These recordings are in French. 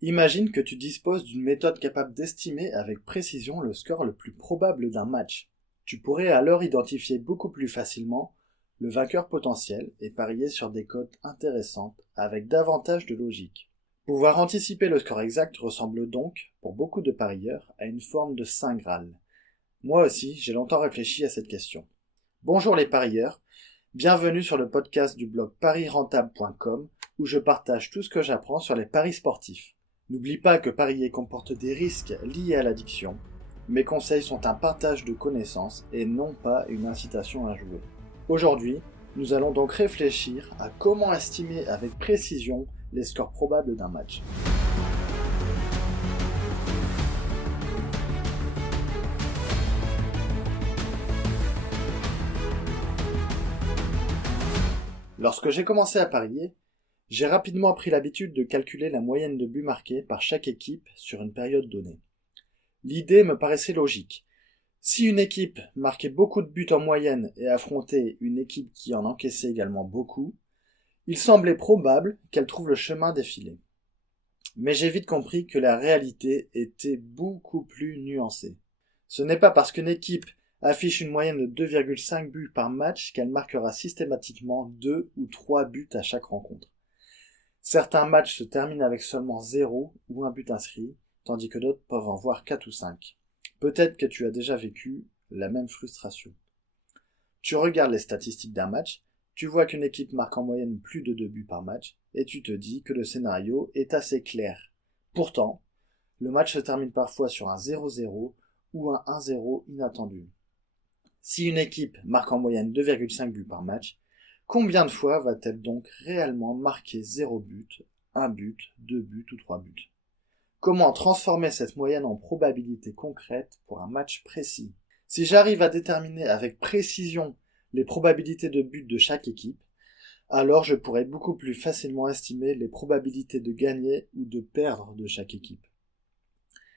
Imagine que tu disposes d'une méthode capable d'estimer avec précision le score le plus probable d'un match. Tu pourrais alors identifier beaucoup plus facilement le vainqueur potentiel et parier sur des cotes intéressantes avec davantage de logique. Pouvoir anticiper le score exact ressemble donc, pour beaucoup de parieurs, à une forme de saint Graal. Moi aussi, j'ai longtemps réfléchi à cette question. Bonjour les parieurs, bienvenue sur le podcast du blog parisrentable.com où je partage tout ce que j'apprends sur les paris sportifs. N'oublie pas que parier comporte des risques liés à l'addiction. Mes conseils sont un partage de connaissances et non pas une incitation à jouer. Aujourd'hui, nous allons donc réfléchir à comment estimer avec précision les scores probables d'un match. Lorsque j'ai commencé à parier, j'ai rapidement pris l'habitude de calculer la moyenne de buts marqués par chaque équipe sur une période donnée. L'idée me paraissait logique. Si une équipe marquait beaucoup de buts en moyenne et affrontait une équipe qui en encaissait également beaucoup, il semblait probable qu'elle trouve le chemin défilé. Mais j'ai vite compris que la réalité était beaucoup plus nuancée. Ce n'est pas parce qu'une équipe affiche une moyenne de 2,5 buts par match qu'elle marquera systématiquement 2 ou 3 buts à chaque rencontre. Certains matchs se terminent avec seulement 0 ou 1 but inscrit, tandis que d'autres peuvent en voir 4 ou 5. Peut-être que tu as déjà vécu la même frustration. Tu regardes les statistiques d'un match, tu vois qu'une équipe marque en moyenne plus de 2 buts par match, et tu te dis que le scénario est assez clair. Pourtant, le match se termine parfois sur un 0-0 ou un 1-0 inattendu. Si une équipe marque en moyenne 2,5 buts par match, combien de fois va-t-elle donc réellement marquer 0 but, 1 but, 2 buts ou 3 buts ? Comment transformer cette moyenne en probabilité concrète pour un match précis ? Si j'arrive à déterminer avec précision les probabilités de but de chaque équipe, alors je pourrai beaucoup plus facilement estimer les probabilités de gagner ou de perdre de chaque équipe.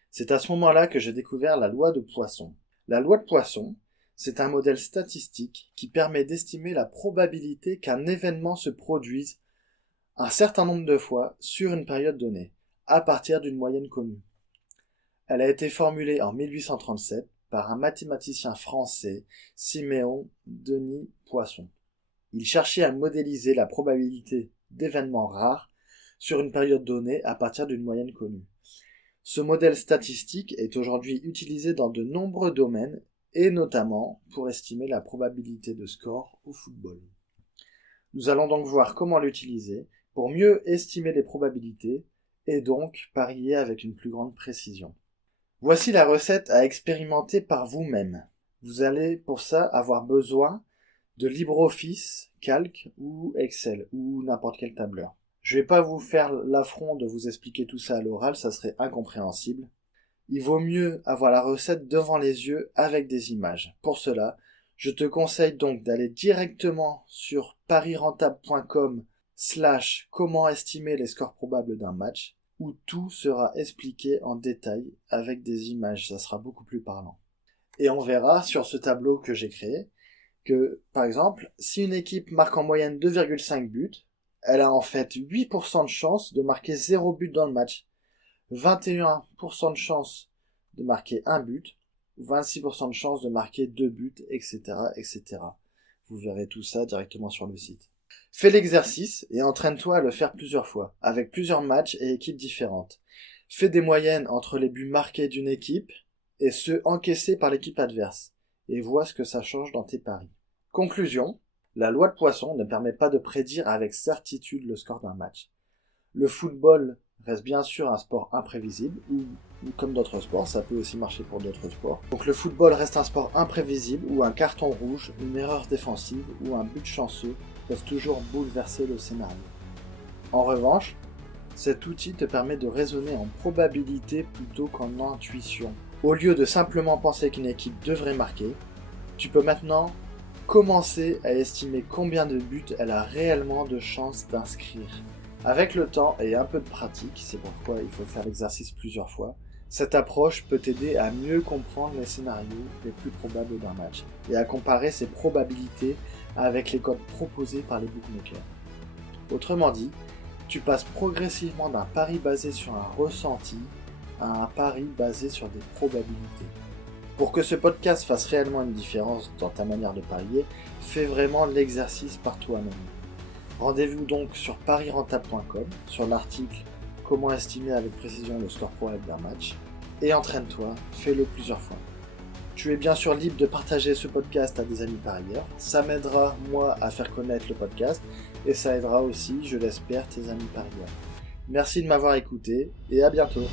C'est à ce moment-là que j'ai découvert la loi de Poisson. La loi de Poisson, c'est un modèle statistique qui permet d'estimer la probabilité qu'un événement se produise un certain nombre de fois sur une période donnée, à partir d'une moyenne connue. Elle a été formulée en 1837 par un mathématicien français, Siméon Denis Poisson. Il cherchait à modéliser la probabilité d'événements rares sur une période donnée à partir d'une moyenne connue. Ce modèle statistique est aujourd'hui utilisé dans de nombreux domaines et notamment pour estimer la probabilité de score au football. Nous allons donc voir comment l'utiliser pour mieux estimer les probabilités et donc parier avec une plus grande précision. Voici la recette à expérimenter par vous-même. Vous allez pour ça avoir besoin de LibreOffice, Calc ou Excel ou n'importe quel tableur. Je vais pas vous faire l'affront de vous expliquer tout ça à l'oral, ça serait incompréhensible. Il vaut mieux avoir la recette devant les yeux avec des images. Pour cela, je te conseille donc d'aller directement sur parisrentable.com/ comment estimer les scores probables d'un match, où tout sera expliqué en détail avec des images, ça sera beaucoup plus parlant. Et on verra sur ce tableau que j'ai créé que, par exemple, si une équipe marque en moyenne 2,5 buts, elle a en fait 8% de chance de marquer 0 but dans le match, 21% de chance de marquer 1 but, 26% de chance de marquer 2 buts, etc., etc. Vous verrez tout ça directement sur le site. Fais l'exercice et entraîne-toi à le faire plusieurs fois, avec plusieurs matchs et équipes différentes. Fais des moyennes entre les buts marqués d'une équipe et ceux encaissés par l'équipe adverse, et vois ce que ça change dans tes paris. Conclusion, la loi de Poisson ne permet pas de prédire avec certitude le score d'un match. Le football reste bien sûr un sport imprévisible, ou comme d'autres sports, ça peut aussi marcher pour d'autres sports. Donc le football reste un sport imprévisible où un carton rouge, une erreur défensive ou un but chanceux peuvent toujours bouleverser le scénario. En revanche, cet outil te permet de raisonner en probabilité plutôt qu'en intuition. Au lieu de simplement penser qu'une équipe devrait marquer, tu peux maintenant commencer à estimer combien de buts elle a réellement de chances d'inscrire. Avec le temps et un peu de pratique, c'est pourquoi il faut faire l'exercice plusieurs fois, cette approche peut t'aider à mieux comprendre les scénarios les plus probables d'un match et à comparer ses probabilités avec les codes proposés par les bookmakers. Autrement dit, tu passes progressivement d'un pari basé sur un ressenti à un pari basé sur des probabilités. Pour que ce podcast fasse réellement une différence dans ta manière de parier, fais vraiment l'exercice par toi-même. Rendez-vous donc sur parirentable.com, sur l'article « Comment estimer avec précision le score probable d'un match » et entraîne-toi, fais-le plusieurs fois. Tu es bien sûr libre de partager ce podcast à des amis parieurs, ça m'aidera moi à faire connaître le podcast et ça aidera aussi, je l'espère, tes amis parieurs. Merci de m'avoir écouté et à bientôt.